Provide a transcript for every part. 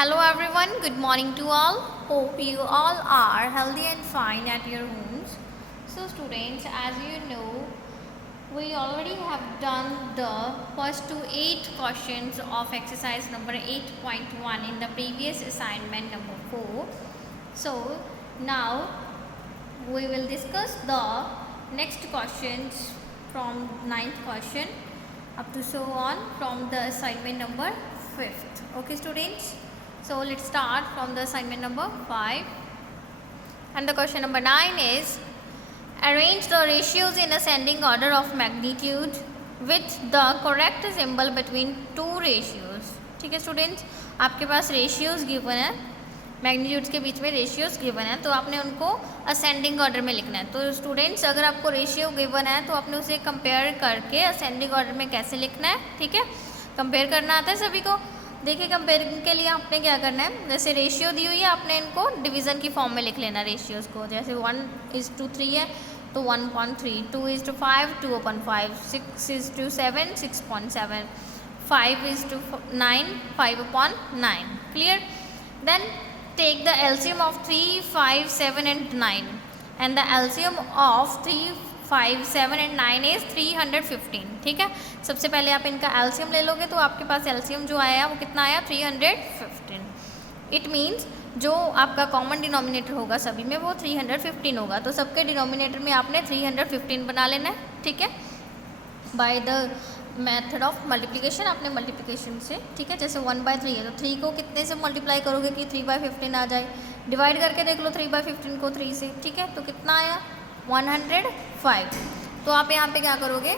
Hello everyone, good morning to all. Hope you all are healthy and fine at your homes. So students, as you know, we already have done the first to 8 questions of exercise number 8.1 in the previous assignment number 4. So now we will discuss the next questions from 9th question up to so on from the assignment number 5th. Okay students, so let's start from the assignment number 5, and the question number 9 is arrange the ratios in ascending order of magnitude with the correct symbol between two ratios. ठीक है students, आपके पास ratios given है, magnitudes के बीच में ratios given है, तो आपने उनको असेंडिंग ऑर्डर में लिखना है. तो स्टूडेंट्स अगर आपको रेशियो गिवन है तो आपने उसे कंपेयर करके असेंडिंग ऑर्डर में कैसे लिखना है. ठीक है, कंपेयर करना आता है सभी को. देखिए कंपेयरिंग के लिए आपने क्या करना है, जैसे रेशियो दी हुई है आपने इनको डिवीज़न की फॉर्म में लिख लेना रेशियोज़ को. जैसे 1:3 है तो 1.3, 2:5 2/5, 6:7 6.7, 5:9 5/9. Clear? Then take the LCM of 3, 5, 7 and 9, and the LCM of 3, 5, 7 and 9 is 315. ठीक है, सबसे पहले आप इनका एलसीएम ले लोगे तो आपके पास एलसीएम जो आया वो कितना आया 315. इट मीन्स जो आपका कॉमन डिनोमिनेटर होगा सभी में वो 315 होगा. तो सबके डिनोमिनेटर में आपने 315 बना लेना है. ठीक है, by the method of multiplication, आपने मल्टीप्लिकेशन से. ठीक है, जैसे 1/3 है तो 3 को कितने से मल्टीप्लाई करोगे कि 3/15 आ जाए. डिवाइड करके देख लो 3/15 को 3 से. ठीक है, तो कितना आया 105. तो आप यहाँ पे क्या करोगे,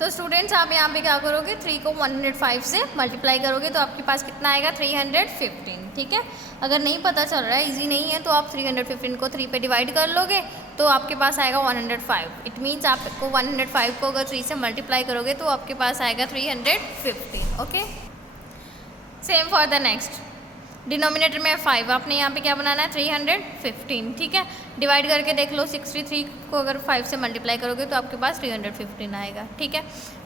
तो स्टूडेंट्स आप यहाँ पे क्या करोगे 3 को 105 से मल्टीप्लाई करोगे तो आपके पास कितना आएगा 315. ठीक है, अगर नहीं पता चल रहा है, इजी नहीं है, तो आप 315 को 3 पे डिवाइड कर लोगे तो आपके पास आएगा 105. इट मीन्स आपको 105 को अगर 3 से मल्टीप्लाई करोगे तो आपके पास आएगा 315. Okay, same for the next. Denominator में 5, आपने यहाँ पे क्या बनाना है 315. ठीक है, डिवाइड करके देख लो 63 को अगर 5 से मल्टीप्लाई करोगे तो आपके पास 315 आएगा. ठीक है,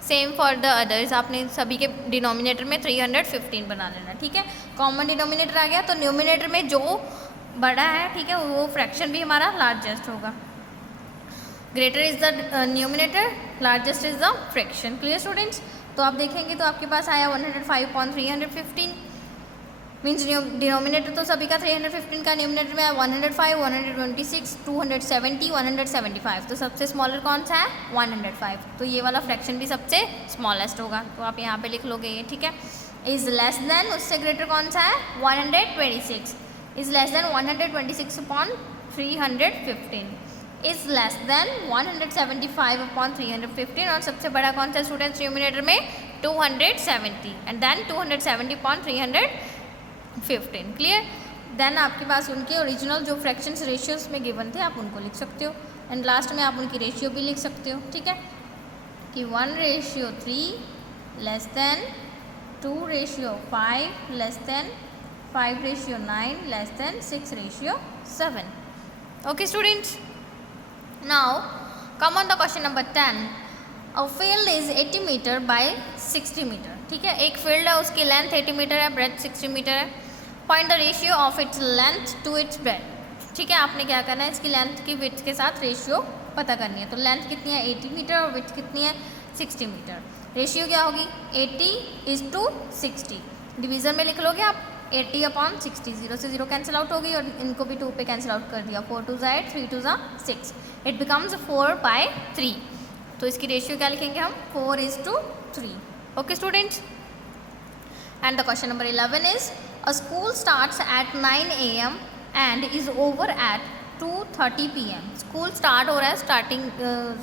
सेम फॉर द अदर्स, आपने सभी के डिनोमिनेटर में 315 बना लेना. ठीक है, कॉमन डिनोमिनेटर आ गया तो न्यूमिनेटर में जो बड़ा है, ठीक है, वो फ्रैक्शन भी हमारा लार्जेस्ट होगा. Greater is the numerator, largest is the fraction. Clear students? तो आप देखेंगे तो आपके पास आया 105.315. मीन्स डिनोमिनेटर तो सभी का 315 का, न्यूमिनेटर में 105, 126, 270, 175. तो सबसे स्मॉलर कौन सा है 105. तो ये वाला फ्रैक्शन भी सबसे स्मॉलेस्ट होगा. तो आप यहाँ पे लिख लोगे ये. ठीक है, इज़ लेस देन, उससे ग्रेटर कौन सा है 126. Is less than 126/315. Is less than 175/315. और सबसे बड़ा कौन सा स्टूडेंट्स न्यूमिनेटर में 270, एंड देन 270/315. क्लियर? देन आपके पास उनके ओरिजिनल जो फ्रैक्शंस रेशियोज में गिवन थे आप उनको लिख सकते हो, एंड लास्ट में आप उनकी रेशियो भी लिख सकते हो. ठीक है, कि 1:3 less than 2:5 less than 5:9 less than 6:7. Okay students, now come on the question number 10. A field is 80 metre by 60 metre. ठीक है, एक फील्ड है, उसकी लेंथ 80 मीटर है, ब्रेथ 60 मीटर है. Find the ratio of its length to its breadth. ठीक है, आपने क्या करना है, इसकी लेंथ की विड्थ के साथ रेशियो पता करनी है. तो लेंथ कितनी है 80 मीटर और विड्थ कितनी है 60 मीटर. रेशियो क्या होगी 80:60. डिवीज़न में लिख लोगे आप 80/60. 0 से 0 कैंसिल आउट होगी और इनको भी 2 पे कैंसिल आउट कर दिया. 4 2 8, 3 2 6. It becomes 4/3. तो इसकी रेशियो क्या लिखेंगे हम 4:3. Okay students, and the question number 11 is a school starts at 9 AM and is over at 2:30 PM. School start हो रहा है, स्टार्टिंग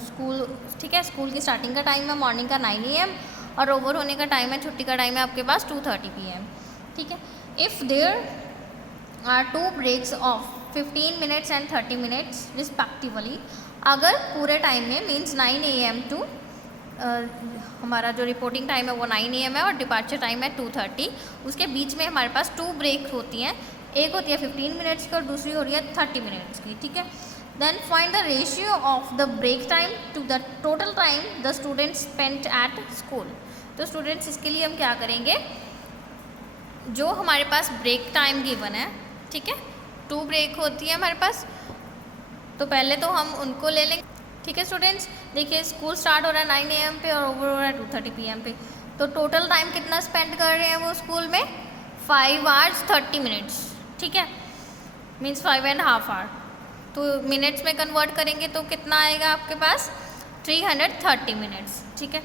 स्कूल. ठीक है, स्कूल की स्टार्टिंग का टाइम है मॉर्निंग का 9 AM और ओवर होने का टाइम है, छुट्टी का टाइम है आपके पास 2:30 PM. ठीक है, if there are 2 breaks of 15 minutes and 30 minutes respectively. अगर पूरे टाइम में मीन्स 9 AM टू हमारा जो रिपोर्टिंग टाइम है वो 9 AM है और डिपार्चर टाइम है 2:30, उसके बीच में हमारे पास 2 ब्रेक होती हैं. एक होती है 15 मिनट्स की और दूसरी हो रही है 30 मिनट्स की. ठीक है, then find the ratio of the break time to the total time the student spent at school. तो स्टूडेंट्स इसके लिए हम क्या करेंगे, जो हमारे पास ब्रेक टाइम गिवन है, ठीक है, 2 ब्रेक होती है हमारे पास, तो पहले तो हम उनको ले लेंगे। ठीक है स्टूडेंट्स, देखिए स्कूल स्टार्ट हो रहा है 9 AM पे और ओवर हो रहा है 2:30 PM पे, तो टोटल टाइम कितना स्पेंड कर रहे हैं वो स्कूल में, 5 hours 30 minutes, ठीक है, मीन्स 5.5 hour, तो मिनट्स में कन्वर्ट करेंगे तो कितना आएगा आपके पास, 330 minutes, ठीक है।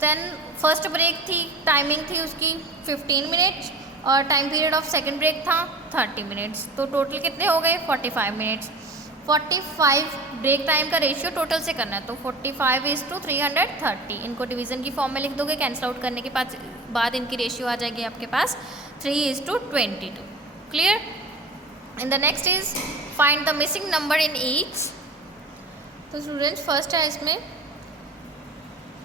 देन फर्स्ट ब्रेक थी, टाइमिंग थी उसकी 15 minutes और time period of second break था 30 minutes, तो टोटल कितने हो गए 45 minutes। 45 ब्रेक टाइम का रेशियो टोटल से करना है, तो 45:330, इनको डिवीज़न की फॉर्म में लिख दोगे, कैंसिल आउट करने के बाद इनकी रेशियो आ जाएगी आपके पास 3:22। Clear. And the next is find the missing number in each. तो स्टूडेंट्स फर्स्ट है इसमें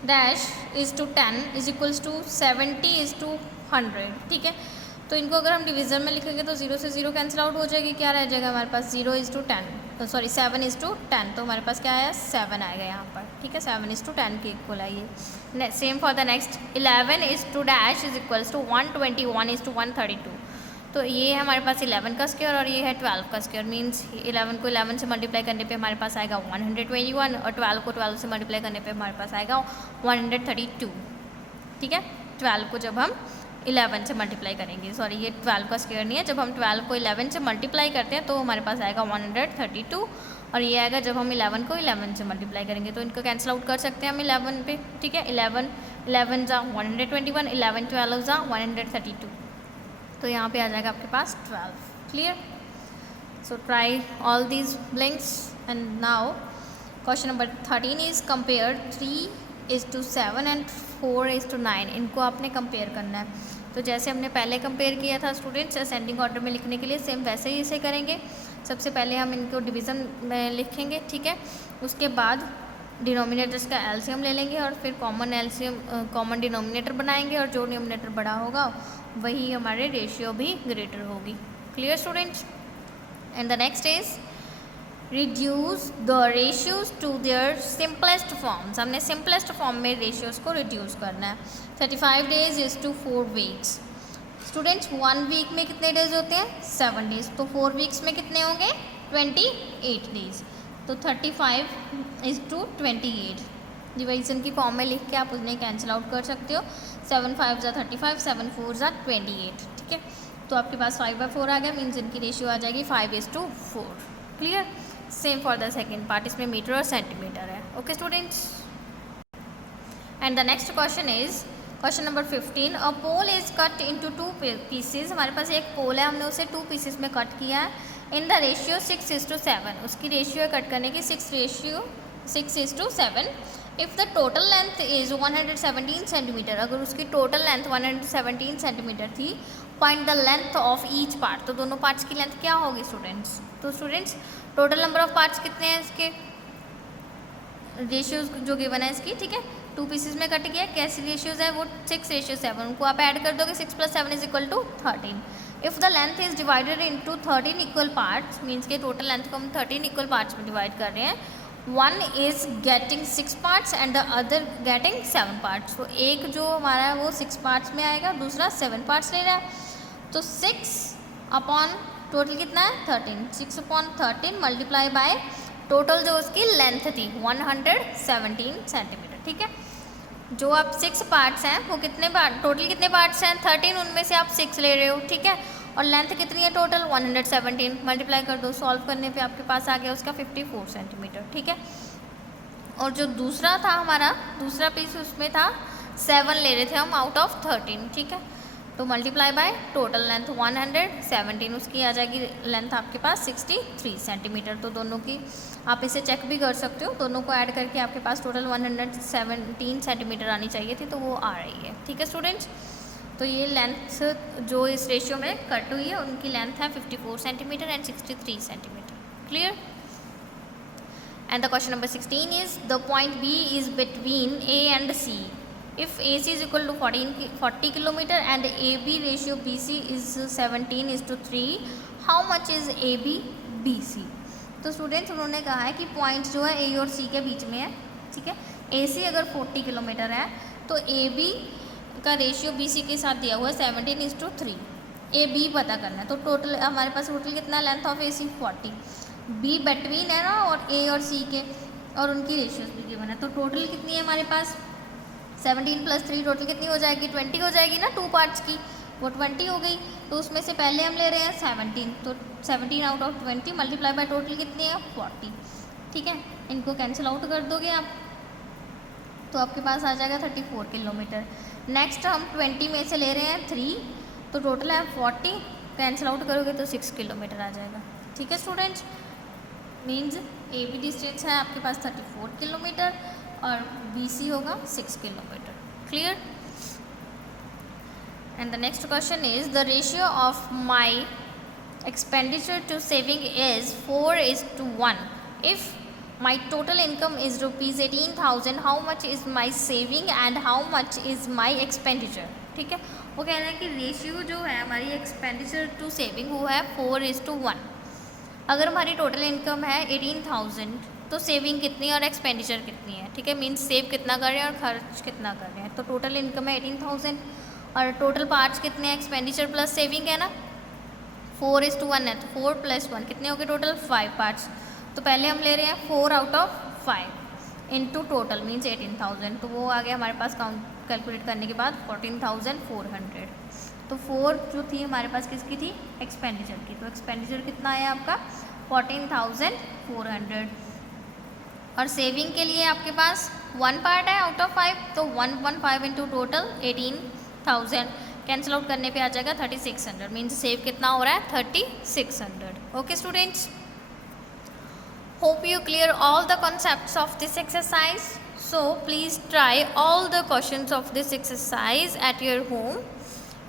dash is to 10 is equals to 70:100, ठीक है। तो इनको अगर हम डिवीज़न में लिखेंगे तो 0 से 0 कैंसिल आउट हो जाएगी, क्या रह जाएगा हमारे पास 0:10, तो सॉरी 7:10, तो हमारे पास क्या आया 7 आएगा यहाँ पर, ठीक है, 7:10 के इक्वल आइए। Same for the next 11 dash is equals to 121:132, तो ये है हमारे पास 11 का स्क्वायर और ये है 12 का स्क्वायर, मीन्स 11 को 11 से मल्टीप्लाई करने पे हमारे पास आएगा 121 और 12 को 12 से मल्टीप्लाई करने पे हमारे पास आएगा 132, ठीक है। 12 को जब हम 11 से मल्टीप्लाई करेंगे, सॉरी ये 12 का स्क्वायर नहीं है, जब हम 12 को 11 से मल्टीप्लाई करते हैं तो हमारे पास आएगा 132 और ये आएगा जब हम 11 को 11 से मल्टीप्लाई करेंगे, तो इनको कैंसिल आउट कर सकते हैं हम 11 पे, ठीक है। 11 जा 121, 11 12 जा 132, तो यहाँ पे आ जाएगा आपके पास 12। Clear. So try all these blanks and now question number 13 is compare 3:7 and 4:9, इनको आपने कंपेयर करना है। तो जैसे हमने पहले कंपेयर किया था स्टूडेंट्स असेंडिंग ऑर्डर में लिखने के लिए, सेम वैसे ही इसे करेंगे। सबसे पहले हम इनको डिवीज़न में लिखेंगे, ठीक है, उसके बाद डिनोमिनेटर्स का एलसीएम ले लेंगे और फिर कॉमन डिनोमिनेटर बनाएंगे और जो डिनोमिनेटर बड़ा होगा वही हमारे रेशियो भी ग्रेटर होगी। Clear students. And the next is reduce the ratios to their simplest forms, हमने सिंपलेस्ट फॉर्म में रेशियोज़ को रिड्यूस करना है। 35 days is to 4 weeks। Students 1 week में कितने डेज होते हैं 7 days, तो 4 weeks में कितने होंगे 28 days, तो 35:28 डिवीजन की फॉर्म में लिख के आप उन्हें कैंसिल आउट कर सकते हो। 7 5 जा 35, 7 4 जा 28, ठीक है, तो आपके पास 5/4 आ गया, मीन्स इनकी रेशियो आ जाएगी 5:4। Clear. Same for the second part, इसमें मीटर और सेंटीमीटर है। Okay students. And the next question is question number 15। A pole is cut into 2 pieces, हमारे पास एक पोल है, हमने उसे 2 pieces में कट किया है। इन द रेशियो 6:7, उसकी रेशियो है कट करने की 6:7। If the total length is 117 centimetre, अगर उसकी टोटल लेंथ 117 सेंटीमीटर थी, find the length of each part, तो दोनों पार्ट्स की लेंथ क्या होगी स्टूडेंट्स। तो students total number of parts कितने हैं इसके, रेशियोज जो गिवन है इसकी, ठीक है, 2 pieces में कट गया, कैसी रेशियोज है वो 6:7, उनको आप ऐड कर दोगे 6 + 7 = 13। If the length is divided into 13 equal parts, means के टोटल लेंथ को हम 13 इक्वल पार्ट्स में डिवाइड कर रहे हैं, one is getting 6 parts and the other getting 7 parts, तो एक जो हमारा है वो 6 parts में आएगा, दूसरा 7 parts ले रहा है, तो 6 अपॉन टोटल कितना है 13, 6/13 मल्टीप्लाई बाय टोटल जो उसकी लेंथ थी 117 सेंटीमीटर, ठीक है। जो आप 6 पार्ट्स हैं वो कितने टोटल कितने पार्ट्स हैं 13, उनमें से आप 6 ले रहे हो, ठीक है, और लेंथ कितनी है टोटल 117, मल्टीप्लाई कर दो, सॉल्व करने पे आपके पास आ गया उसका 54 सेंटीमीटर, ठीक है। और जो दूसरा था हमारा दूसरा पीस, उसमें था 7 ले रहे थे हम आउट ऑफ 13, ठीक है, तो मल्टीप्लाई बाय टोटल लेंथ 117, उसकी आ जाएगी लेंथ आपके पास 63 सेंटीमीटर। तो दोनों की आप इसे चेक भी कर सकते हो, दोनों को ऐड करके आपके पास टोटल 117 सेंटीमीटर आनी चाहिए थी, तो वो आ रही है, ठीक है स्टूडेंट्स। तो ये लेंथ जो इस रेशियो में कट हुई है उनकी लेंथ है 54 centimetre and 63 centimetre. Clear. And the question number 16 is the point B is between A and C. If AC is equal to 40 kilometer and AB ratio BC is 17:3, how much is AB BC? तो students उन्होंने कहा है कि point जो है A और C के बीच में है, ठीक है। AC अगर 40 किलोमीटर है तो AB का रेशियो BC के साथ दिया हुआ है 17:3, ए बी पता करना है, तो टोटल हमारे पास टोटल कितना है, length of A C 40, B between है ना और ए और सी के, और उनकी रेशियोज भी गिवन है। तो टोटल कितनी है हमारे पास 17 + 3 टोटल कितनी हो जाएगी, 20 हो जाएगी ना, 2 पार्ट्स की, वो 20 हो गई। तो उसमें से पहले हम ले रहे हैं 17, तो 17 out of 20 multiply by total कितनी है 40, ठीक है। इनको कैंसिल आउट कर दोगे आप तो आपके पास आ जाएगा 34 किलोमीटर। नेक्स्ट हम 20 में से ले रहे हैं 3, तो टोटल है 40, कैंसिल आउट करोगे तो 6 किलोमीटर आ जाएगा, ठीक है students. Means A B distance है आपके पास 34 किलोमीटर और बी सी होगा 6 kilometre, clear. And the next question is the ratio of my expenditure to saving is 4:1. If my total income is rupees 18,000, how much is my saving and how much is my expenditure, ठीक है। वो कह रहे हैं कि ratio जो है हमारी एक्सपेंडिचर टू सेविंग वो है 4:1। अगर हमारी टोटल इनकम है 18,000 तो सेविंग कितनी और एक्सपेंडिचर कितनी है, ठीक है। मीन्स सेव कितना कर रहे हैं और खर्च कितना कर रहे हैं। तो टोटल इनकम है 18,000 और टोटल पार्ट्स कितने हैं, एक्सपेंडिचर प्लस सेविंग है ना, 4:1 है, तो 4 + 1 कितने हो गए टोटल 5 पार्ट्स। तो पहले हम ले रहे हैं 4 out of 5 into total means 18,000, तो वो आ गया हमारे पास काउंट कैलकुलेट करने के बाद 14,400। तो 4 जो थी हमारे पास किसकी थी, एक्सपेंडिचर की, तो एक्सपेंडिचर कितना आया आपका 14,400। और सेविंग के लिए आपके पास 1 पार्ट है आउट ऑफ 5, तो 115 इंटू टोटल 18,000, कैंसिल आउट करने पे आ जाएगा 3600, मीन्स सेव कितना हो रहा है 3600। Okay students, hope you clear all the concepts of this exercise. So please try all the questions of this exercise at your home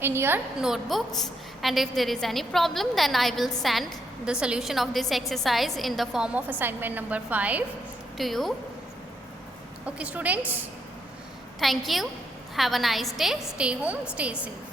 in your notebooks, and if there is any problem then I will send the solution of this exercise in the form of assignment number 5 to you. Okay students, thank you, have a nice day, stay home, stay safe.